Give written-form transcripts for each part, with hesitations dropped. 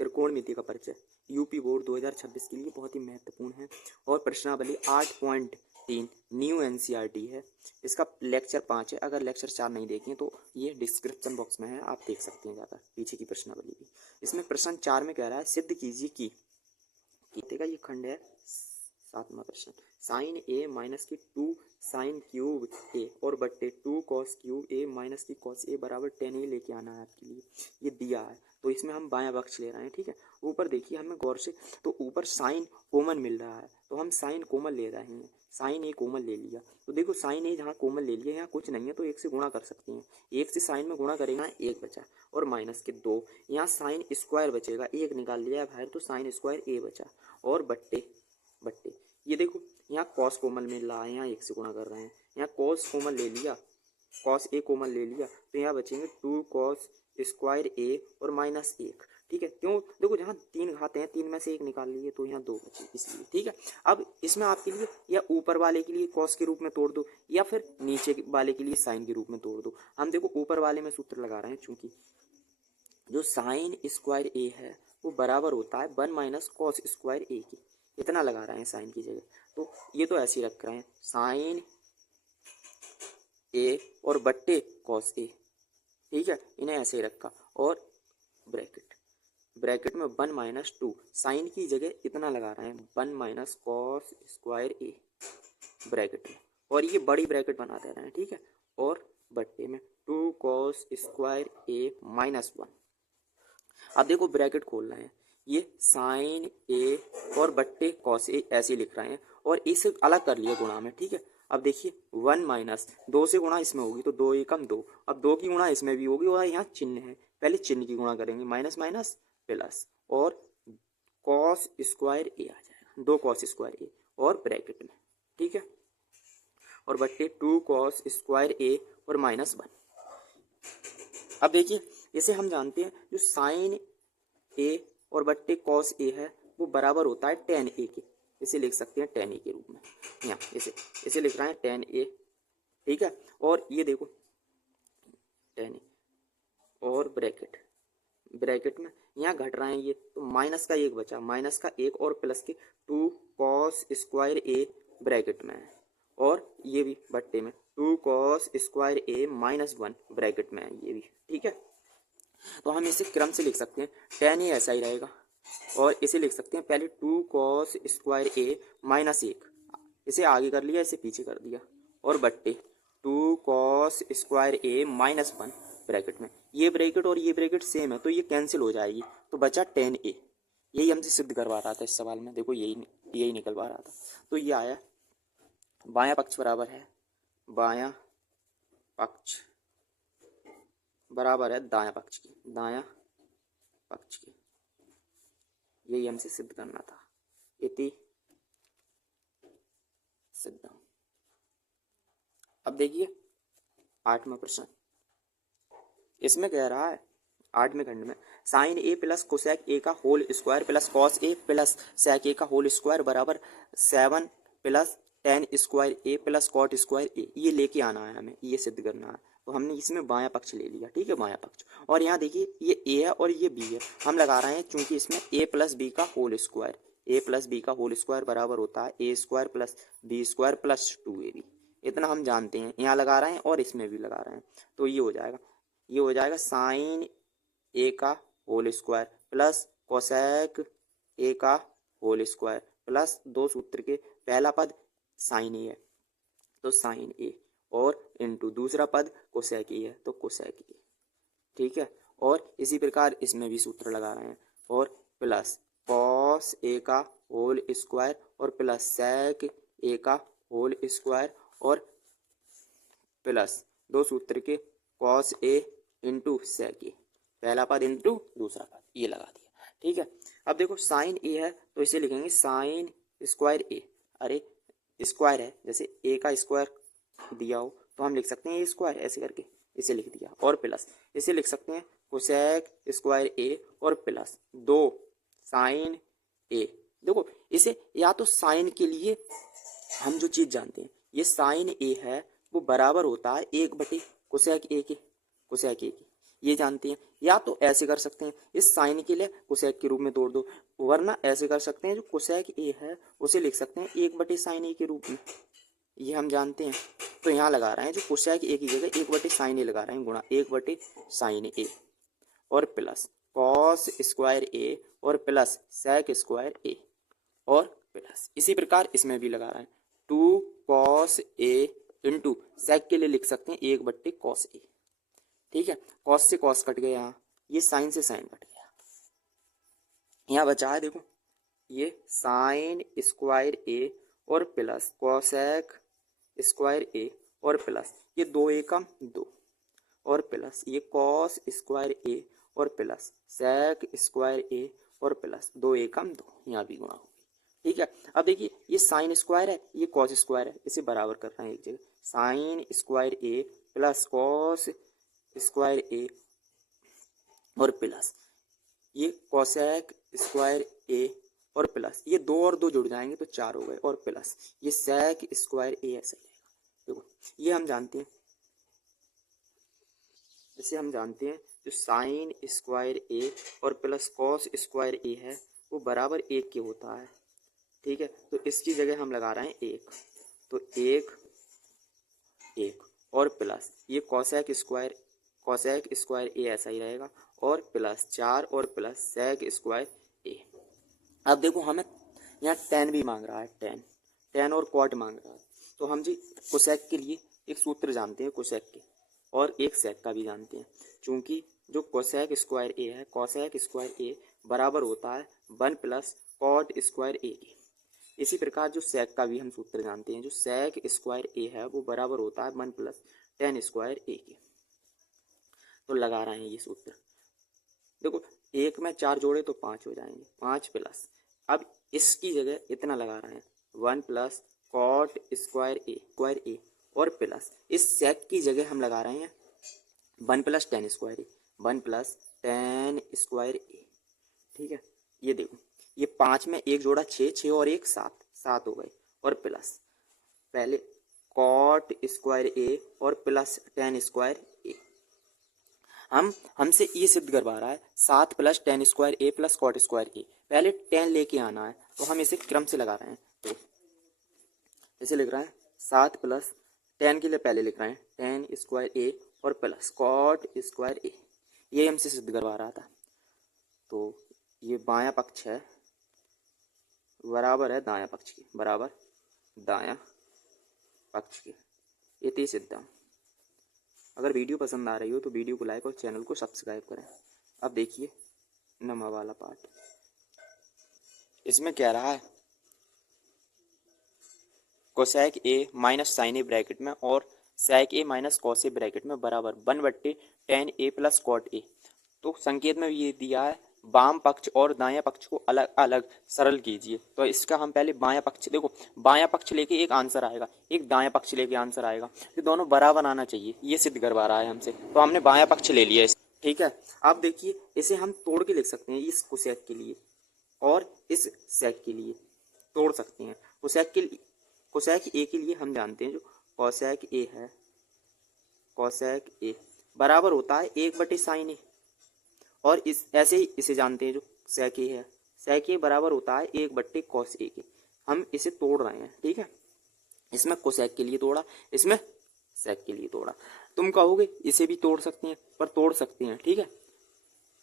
त्रिकोणमिति का परिचय UP board 2026 के लिए बहुत ही महत्वपूर्ण है। और प्रश्नावली 8.3 न्यू एनसीईआरटी है। इसका लेक्चर 5 है। अगर लेक्चर 4 नहीं देखें तो ये डिस्क्रिप्शन बॉक्स में है, आप देख सकते हैं जाकर पीछे की प्रश्नावली भी। इसमें प्रश्न 4 में कह रहा है सिद्ध कीजिए कि का ये खंड है 7वां प्रश्न, साइन ए माइनस की 2 साइन क्यूब ए और बट्टे 2 कॉस क्यूब ए माइनस की कॉस ए बराबर 10 ए लेके आना है आपके लिए। ये दिया है तो इसमें हम बायां पक्ष ले रहे हैं, ठीक है। ऊपर देखिए हमें गौर से, तो ऊपर साइन कॉमन मिल रहा है तो हम साइन कॉमन ले रहे हैं, साइन ए कॉमन ले लिया। तो देखो साइन ए जहाँ कॉमन ले लिया, यहाँ कुछ नहीं है तो 1 से गुणा कर सकते हैं। 1 से साइन में गुणा करेगा 1 बचा और माइनस के 2, यहाँ साइन स्क्वायर बचेगा, 1 निकाल लिया है बाहर तो साइन स्क्वायर ए बचा और बट्टे ये देखो यहाँ कॉस कॉमन मिल रहा है, यहाँ 1 से गुणा कर रहे हैं, यहाँ कॉस कॉमन ले लिया, कॉस ए कॉमन ले लिया तो यहाँ बचेंगे 2 कॉस स्क्वायर ए और माइनस 1, ठीक है। क्यों, देखो जहाँ 3 घाते हैं 3 में से 1 निकाल लिए तो यहाँ 2 बचे इसलिए, ठीक है। अब इसमें आपके लिए या ऊपर वाले के लिए कॉस के रूप में तोड़ दो या फिर नीचे वाले के लिए साइन के रूप में तोड़ दो। हम देखो ऊपर वाले में सूत्र लगा रहे हैं, चूंकि जो साइन स्क्वायर ए है वो बराबर होता है 1 माइनस कॉस स्क्वायर ए की, इतना लगा रहे हैं साइन की जगह। तो ये तो ऐसे ही रख रहे हैं साइन ए और बट्टे कॉस ए, ठीक है, इन्हें ऐसे ही रखा और ब्रैकेट में 1 माइनस 2 साइन की जगह इतना लगा रहे हैं 1 माइनस कॉस स्क्वायर ए ब्रैकेट में, और ये बड़ी ब्रैकेट बना दे रहे हैं, ठीक है। और बट्टे में 2 कॉस स्क्वायर ए माइनस 1। अब देखो ब्रैकेट खोल रहे हैं, ये साइन ए और बट्टे कॉस ए ऐसे लिख रहे हैं और इसे अलग कर लिया गुणा में, ठीक है। अब देखिए 1 माइनस 2 से गुणा इसमें होगी तो 2 एकम 2, अब 2 की गुणा इसमें भी होगी और यहाँ चिन्ह है, पहले चिन्ह की गुणा करेंगे, माइनस माइनस प्लस और कॉस स्क्वायर ए आ जाएगा, 2 कॉस स्क्वायर ए और ब्रैकेट में, ठीक है, और बट्टे 2 कॉस स्क्वायर ए और माइनस 1। अब देखिए इसे हम जानते हैं जो साइन ए और बट्टे कॉस ए है वो बराबर होता है tan ए के, इसे लिख सकते हैं tan ए के रूप में, यहाँ इसे लिख रहे हैं tan ए, ठीक है। और ये देखो tan ए और ब्रैकेट में यहाँ घट रहे हैं ये, तो माइनस का 1 बचा, माइनस का 1 और प्लस के 2 कॉस स्क्वायर ए ब्रैकेट में है और ये भी बट्टे में 2 कॉस स्क्वायर ए माइनस 1 ब्रैकेट में है ये भी, ठीक है। तो हम इसे क्रम से लिख सकते हैं, tan ए ऐसा ही रहेगा और इसे लिख सकते हैं पहले 2 कॉस स्क्वायर ए माइनस 1, इसे आगे कर लिया इसे पीछे कर दिया और बट्टे 2 कॉस स्क्वायर ए माइनस 1 ब्रैकेट में, ये ब्रैकेट और ये ब्रैकेट सेम है तो ये कैंसिल हो जाएगी तो बचा tan ए। यही हमसे सिद्ध करवा रहा था इस सवाल में, देखो यही निकलवा रहा था। तो ये आया बायां पक्ष बराबर है, बायां पक्ष बराबर है दायां पक्ष की, यही हमसे सिद्ध करना था, इति सिद्धम। अब देखिए 8वां प्रश्न, इसमें कह रहा है 8वें खंड में sine A plus cosec A का whole square plus cos A plus sec A का होल स्क्वायर बराबर 7 plus tan square A plus cot square A, ये लेके आना है हमें, ये सिद्ध करना है। तो हमने इसमें बायां पक्ष ले लिया, ठीक है, बायां पक्ष। और यहाँ देखिए ये a है और ये b है, हम लगा रहे हैं चूंकि इसमें a प्लस बी का होल स्क्वायर बराबर होता है a square plus B square plus 2ab, इतना हम जानते हैं, यहाँ लगा रहे हैं और इसमें भी लगा रहे हैं। तो ये हो जाएगा साइन ए का whole square plus cosec A का होल स्क्वायर प्लस 2 सूत्र के पहला पद साइन ए है तो साइन ए और इनटू दूसरा पद कोसेक ए है तो कोसेक ए, ठीक है। और इसी प्रकार इसमें भी सूत्र लगा रहे हैं और प्लस कॉस ए का होल स्क्वायर और प्लस सेक ए का होल स्क्वायर और प्लस 2 सूत्र के कॉस ए इंटू सेक ए, पहला पद इंटू दूसरा पद, ये लगा दिया, ठीक है। अब देखो साइन ए है तो इसे लिखेंगे साइन स्क्वायर ए, अरे स्क्वायर है, जैसे ए का स्क्वायर दिया हो तो हम लिख सकते हैं ए स्क्वायर, ऐसे करके इसे लिख दिया, और प्लस इसे लिख सकते हैं कोसेक स्क्वायर ए और प्लस 2 साइन ए। देखो इसे या तो साइन के लिए हम जो चीज जानते हैं, ये साइन ए है वो बराबर होता है 1/कोसेक ए की, ये जानते हैं। या तो ऐसे कर सकते हैं, इस साइन के लिए कोसेक के रूप में तोड़ दो, वरना ऐसे कर सकते हैं, जो कोसेक ए है उसे लिख सकते हैं 1/sin ए के रूप में, ये हम जानते हैं। तो यहाँ लगा रहे हैं जो कोसेक ए की जगह 1/sin ए लगा रहे हैं, गुणा 1/sin ए और प्लस कॉस स्क्वायर ए और प्लस सेक स्क्वायर ए और प्लस इसी प्रकार इसमें भी लगा रहे हैं 2 cos ए इंटू सेक के लिए लिख सकते हैं 1/cos ए। ठीक है, कॉस से कॉस कट गया, यहाँ ये साइन से साइन कट गया, यहाँ बचा है देखो ये साइन स्क्वायर ए और प्लस कॉसेक स्क्वायर ए और प्लस ये 2 एकम 2 और प्लस ये कॉस स्क्वायर ए और प्लस सेक स्क्वायर ए और प्लस 2 एकम 2, यहाँ भी गुणा होगी। ठीक है, अब देखिए ये साइन स्क्वायर है, ये कॉस स्क्वायर है, इसे बराबर कर रहे हैं एक जगह, sine square A plus cos square ए और प्लस ये कॉसेक स्क्वायर ए और प्लस ये 2 और 2 जुड़ जाएंगे तो 4 हो गए और प्लस ये सेक स्क्वायर ए ऐसा रहेगा। देखो ये हम जानते हैं, इसे हम जानते हैं जो साइन स्क्वायर ए और प्लस कॉस स्क्वायर ए है वो बराबर 1 के होता है। ठीक है, तो इसकी जगह हम लगा रहे हैं 1, तो 1 और प्लस ये कॉसेक स्क्वायर ए ऐसा ही रहेगा और प्लस 4 और प्लस सेक स्क्वायर ए। अब देखो हमें यहाँ tan भी मांग रहा है, tan और cot मांग रहा है, तो हम जी कोसेक के लिए एक सूत्र जानते हैं कोसेक के और एक सेक का भी जानते हैं। चूंकि जो कोसेक स्क्वायर ए है, कोसेक स्क्वायर ए बराबर होता है 1 + cot स्क्वायर ए के। इसी प्रकार जो सेक का भी हम सूत्र जानते हैं, जो सेक स्क्वायर ए है वो बराबर होता है 1 + tan स्क्वायर ए के। तो लगा रहे हैं ये सूत्र, देखो 1 में 4 जोड़े तो 5 हो जाएंगे, 5 प्लस अब इसकी जगह इतना लगा रहे हैं 1 + cot स्क्वायर ए और प्लस इस सेक की जगह हम लगा रहे हैं 1 + tan स्क्वायर ए, 1 + tan स्क्वायर ए। ठीक है, ये देखो ये 5 में 1 जोड़ा 6, 6 और 1 7, 7 हो गए और प्लस पहले cot स्क्वायर ए और प्लस tan स्क्वायर ए। हमसे ये सिद्ध करवा रहा है 7 + tan square A plus cot square ए, पहले tan लेके आना है, तो हम इसे क्रम से लगा रहे हैं। तो इसे लिख रहे हैं 7 + tan के लिए पहले लिख रहे हैं tan स्क्वायर ए और प्लस cot स्क्वायर ए, ये हमसे सिद्ध करवा रहा था। तो ये बायां पक्ष है बराबर है दायां पक्ष के, बराबर दायां पक्ष के, ये थी सिद्धांत। अगर वीडियो पसंद आ रही हो तो वीडियो को लाइक और चैनल को सब्सक्राइब करें। अब देखिए नमा वाला पार्ट, इसमें कह रहा है cosec A minus sine A bracket में और sec A minus cos A bracket में बराबर 1/tan A plus cot A. तो संकेत में ये दिया है बाम पक्ष और दायां पक्ष को अलग अलग सरल कीजिए। तो इसका हम पहले बायां पक्ष, देखो बायां पक्ष लेके एक आंसर आएगा, एक दायां पक्ष लेके आंसर आएगा, ये दोनों बराबर आना चाहिए, ये सिद्ध करवा रहा है हमसे। तो हमने बायां पक्ष ले लिया। ठीक है, अब देखिए इसे हम तोड़ के लिख सकते हैं, इस कोसेक के लिए और इस सेक के लिए तोड़ सकते हैं। कोसेक ए के लिए हम जानते हैं जो कोसेक ए है, कोसेक ए बराबर होता है 1/sin ए, और इस ऐसे ही इसे जानते हैं जो सेक ए है, सेक ए बराबर होता है 1/cos ए के। हम इसे तोड़ रहे हैं। ठीक है, इसमें कोसेक के लिए तोड़ा, इसमें सेक के लिए तोड़ा। तुम कहोगे इसे भी तोड़ सकते हैं, पर तोड़ सकते हैं। ठीक है,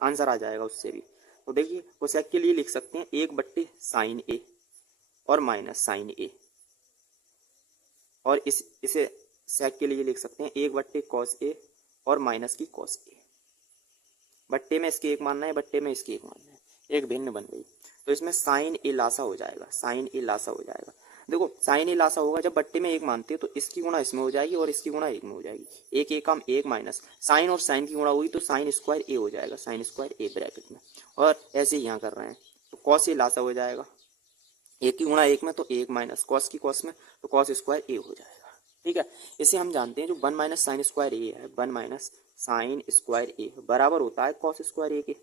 आंसर आ जाएगा उससे भी। तो देखिए कोसेक के लिए लिख सकते हैं 1/sin ए और माइनस साइन ए, और इसे सेक के लिए लिख सकते हैं 1/cos ए और माइनस की cos ए। बट्टे में इसके एक मानना है, बट्टे में इसकी एक मानना है, एक भिन्न बन गई। तो इसमें साइन ए लासा हो जाएगा, साइन ए लासा हो जाएगा। देखो साइन ए लासा होगा जब बट्टे में एक मानते हैं तो इसकी गुणा इसमें हो जाएगी और इसकी गुणा एक में हो जाएगी, एक एक काम एक माइनस साइन और साइन की गुणा हुई तो साइन स्क्वायर ए हो जाएगा, साइन स्क्वायर ए ब्रैकेट में। और ऐसे ही यहाँ कर रहे हैं तो कॉस ए लासा हो जाएगा, एक की गुणा एक में तो एक माइनस कॉस की कॉस में तो कॉस स्क्वायर ए हो जाएगा। ठीक है, इसे हम जानते हैं जो 1 - sin स्क्वायर ए है, 1 - sin स्क्वायर ए बराबर होता है cos स्क्वायर ए के।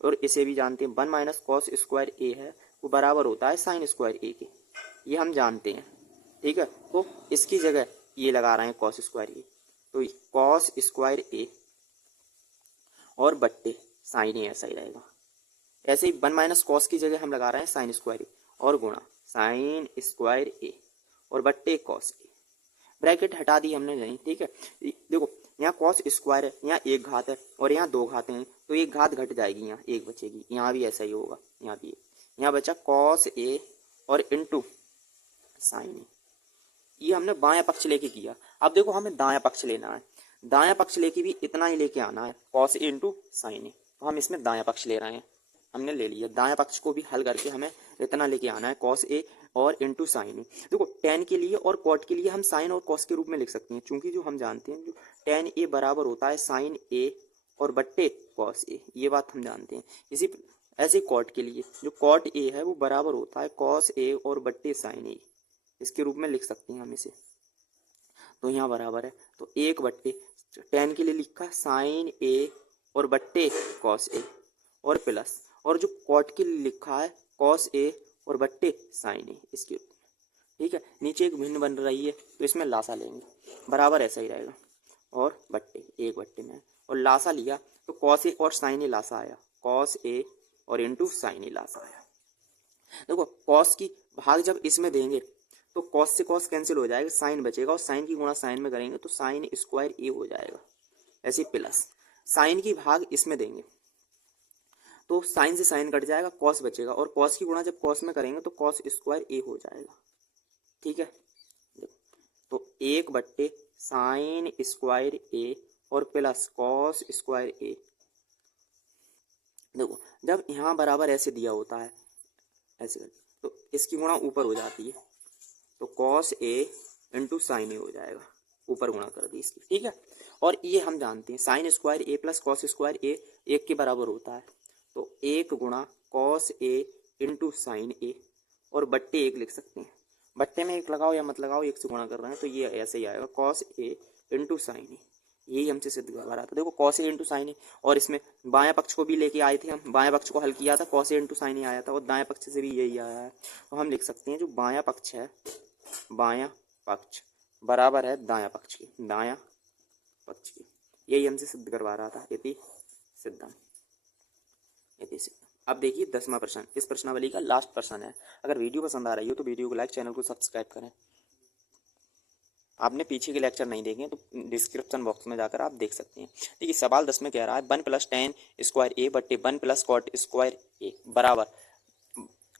और इसे भी जानते हैं 1 - cos स्क्वायर ए है वो बराबर होता है sin स्क्वायर ए के, ये हम जानते हैं। ठीक है, तो इसकी जगह ये लगा रहे हैं cos स्क्वायर ए, तो cos स्क्वायर ए और बट्टे साइन ए ऐसा ही रहेगा। ऐसे ही 1 माइनस कॉस की जगह हम लगा रहे हैं साइन स्क्वायर ए और गुणा साइन स्क्वायर ए और बट्टे कॉस ए। ब्रैकेट हटा दी हमने नहीं, ठीक है। देखो यहाँ कॉस स्क्वायर है, यहाँ एक घात है और यहाँ दो घातें हैं, तो एक घात घट जाएगी, यहाँ एक बचेगी। यहाँ भी ऐसा ही होगा, यहाँ भी यहाँ बचा कॉस ए और इंटू साइन ए। ये हमने बायां पक्ष लेके किया। अब देखो हमें दायां पक्ष लेना है, दायां पक्ष लेके भी इतना ही लेके आना है, कॉस ए इंटू साइन ए। तो हम इसमें दायां पक्ष ले रहे हैं, हमने ले लिया। दायां पक्ष को भी हल करके हमें इतना लेके आना है, कॉस ए और इंटू साइन ए। देखो टेन के लिए और कॉट के लिए हम साइन और कॉस के रूप में लिख सकते हैं, चूंकि जो हम जानते हैं जो टेन ए बराबर होता है साइन ए और बट्टे कॉस ए, ये बात हम जानते हैं। इसी ऐसे कॉट के लिए जो कॉट ए है वो बराबर होता है कॉस ए और बट्टे साइन ए, इसके रूप में लिख सकते हैं हम इसे। तो यहाँ बराबर है, तो एक बट्टे टेन के लिए लिखा साइन ए और बट्टे कॉस ए और प्लस, और जो कॉट के लिए लिखा है कॉस ए और बट्टे साइन ए, इसके रूप में, ठीक है। नीचे एक भिन्न बन रही है तो इसमें लासा लेंगे, बराबर ऐसा ही रहेगा और बट्टे एक बट्टे में, और लासा लिया तो कॉस ए और साइन ए लासा आया, कॉस ए और इंटू साइन ए लासा आया। देखो कॉस की भाग जब इसमें देंगे तो कॉस से कॉस कैंसिल हो जाएगा, साइन बचेगा और साइन की गुणा साइन में करेंगे तो साइन स्क्वायर ए हो जाएगा। ऐसे प्लस साइन की भाग इसमें देंगे तो साइन से साइन कट जाएगा, कॉस बचेगा, और कॉस की गुणा जब कॉस में करेंगे तो कॉस स्क्वायर ए हो जाएगा, ठीक है। तो एक बट्टे साइन स्क्वायर ए और प्लस कॉस स्क्वायर ए। देखो जब यहाँ बराबर ऐसे दिया होता है ऐसे तो इसकी गुणा ऊपर हो जाती है, तो कॉस ए इंटू साइन ए हो जाएगा, ऊपर गुणा कर दी इसकी, ठीक है। और ये हम जानते हैं sine square A plus cos square ए एक के बराबर होता है, तो एक गुणा कॉस ए इंटू साइन ए और बट्टे एक लिख सकते हैं। बट्टे में एक लगाओ या मत लगाओ, एक से गुणा कर रहे हैं तो ये ऐसे ही आएगा कॉस ए इंटू साइन ए। यही हमसे सिद्ध करवा रहा था। देखो कॉस ए इंटू साइन ए, और इसमें बाएं पक्ष को भी लेके आए थे हम, बाएं पक्ष को हल किया था, कॉस ए इंटू साइन ए आया था, और दाएं पक्ष से भी यही आया है। तो हम लिख सकते हैं जो बायां पक्ष है, बायां पक्ष बराबर है दायां पक्ष के, दायां पक्ष की। यही हमसे सिद्ध करवा रहा था, यदि सिद्धम, यदि सिद्धम। अब देखिए 10वां प्रश्न, इस प्रश्नावली का लास्ट प्रश्न है। अगर वीडियो पसंद आ रही हो तो वीडियो को लाइक, चैनल को सब्सक्राइब करें। आपने पीछे के लेक्चर नहीं देखे तो डिस्क्रिप्शन बॉक्स में जाकर आप देख सकते हैं। देखिए सवाल 10 में कह रहा है 1 प्लस टेन स्क्वायर ए बट्टे 1 प्लस कॉट स्क्वायर ए बराबर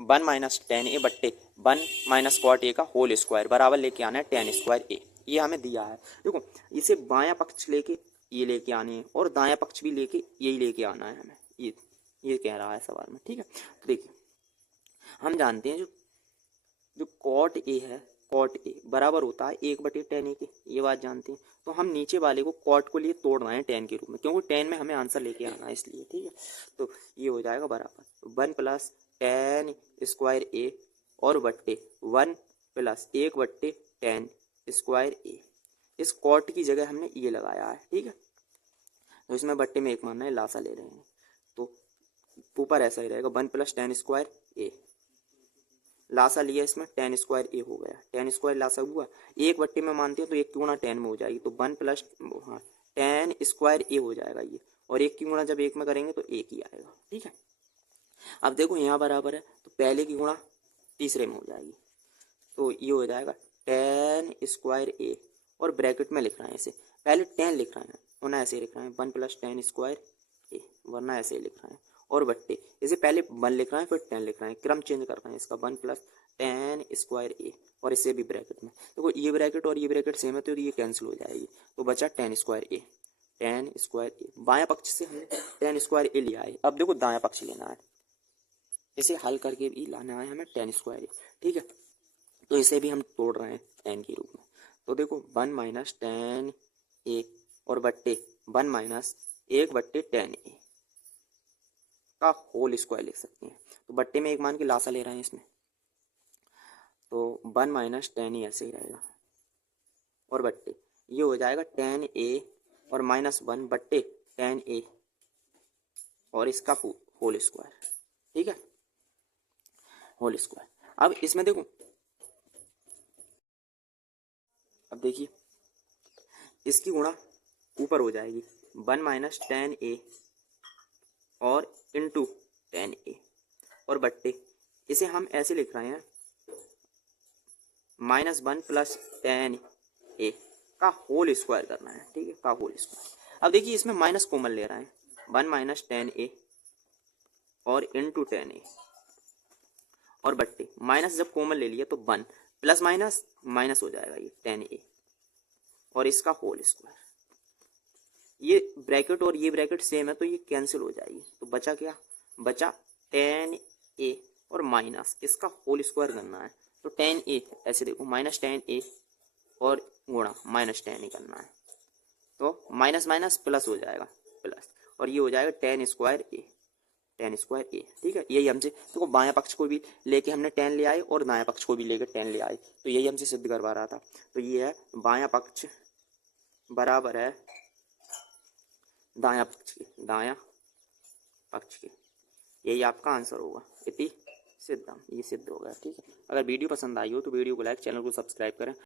1 माइनस टेन ए बट्टे 1 माइनस कॉट ए का होल स्क्वायर बराबर लेके आना है टेन स्क्वायर ए। ये हमें दिया है। देखो इसे बायां पक्ष लेके ये लेके आने हैं और दायां पक्ष भी लेके यही लेके आना है हमें, ये कह रहा है सवाल में, ठीक है। तो देखिए हम जानते हैं जो कॉट ए है, कॉट ए बराबर होता है 1/tan ए के, ये बात जानते हैं। तो हम नीचे वाले को कॉट को लिए तोड़ रहे हैं टेन के रूप में, क्योंकि टेन में हमें आंसर लेके आना है इसलिए, ठीक है। तो ये हो जाएगा बराबर 1 प्लस टेन स्क्वायर ए और बट्टे 1 प्लस 1/tan स्क्वायर ए। इस कॉट की जगह हमने ये लगाया है, ठीक है। तो इसमें बट्टे में एक मानना है, लासा ले रहे हैं, तो ऊपर ऐसा ही रहेगा 1 प्लस टेन स्क्वायर ए, लासा लिया इसमें टेन स्क्वायर ए हो गया, टेन स्क्वायर लासा हुआ, एक बट्टे में मानते हैं तो एक की गुणा टेन में हो जाएगी, तो 1 प्लस हाँ टेन स्क्वायर ए हो जाएगा ये, और एक की गुणा जब एक में करेंगे तो एक ही आएगा, ठीक है। अब देखो यहाँ बराबर है तो पहले की गुणा तीसरे में हो जाएगी, तो ये हो जाएगा टेन स्क्वायर ए, और ब्रैकेट में लिख रहे हैं इसे, पहले 10 लिख रहे हैं वरना ऐसे लिख रहे हैं 1 प्लस टेन स्क्वायर ए, वरना ऐसे लिख रहे हैं, और बट्टे इसे पहले 1 लिख रहे हैं फिर 10 लिख रहे हैं, क्रम चेंज कर रहे हैं इसका, 1 प्लस टेन स्क्वायर ए, और इसे भी ब्रैकेट में। देखो ये ब्रैकेट और ये ब्रैकेट सेम है तो ये कैंसिल हो जाएगी, तो बचा टेन स्क्वायर ए, टेन स्क्वायर ए। बायां पक्ष से हमने टेन स्क्वायर ए लिया है, अब देखो दायां पक्ष लेना है, इसे हल करके भी लाना है हमें टेन स्क्वायर ए, ठीक है। तो इसे भी हम तोड़ रहे हैं टेन के रूप में, तो देखो 1 माइनस टेन ए और बट्टे 1 माइनस 1/tan ए का होल स्क्वायर लिख सकते हैं। तो बट्टे में एक मान के लासा ले रहे हैं इसमें, तो 1 माइनस टेन ए ऐसे ही रहेगा, और बट्टे ये हो जाएगा tan ए और -1/tan ए और इसका होल स्क्वायर, ठीक है, होल स्क्वायर। अब इसमें देखो, अब देखिए इसकी गुणा ऊपर हो जाएगी 1 माइनस टेन ए और इंटू टेन ए और बट्टे इसे हम ऐसे लिख रहे हैं -1 प्लस टेन ए का होल स्क्वायर करना है, ठीक है, का होल स्क्वायर। अब देखिए इसमें माइनस कॉमन ले रहा है, 1 माइनस टेन ए और इंटू टेन ए और बट्टे माइनस जब कॉमन ले लिया तो 1 प्लस माइनस माइनस हो जाएगा ये टेन ए और इसका होल स्क्वायर। ये ब्रैकेट और ये ब्रैकेट सेम है तो ये कैंसिल हो जाएगी, तो बचा क्या, बचा टेन ए और माइनस इसका होल स्क्वायर करना है, तो टेन ए ऐसे देखो माइनस टेन ए और गुणा माइनस टेन ए करना है, तो माइनस माइनस प्लस हो जाएगा प्लस और ये हो जाएगा टेन स्क्वायर ए, टेन स्क्वायर ए, ठीक है। यही हमसे देखो बायां पक्ष को भी लेके हमने टेन ले आए और दायां पक्ष को भी लेके टेन ले आए, तो यही हमसे सिद्ध करवा रहा था। तो ये है बायां पक्ष बराबर है दायां पक्ष के, दायां पक्ष के, यही आपका आंसर होगा। इति सिद्धम, ये सिद्ध हो गया, ठीक है। अगर वीडियो पसंद आई हो तो वीडियो को लाइक, चैनल को सब्सक्राइब करें।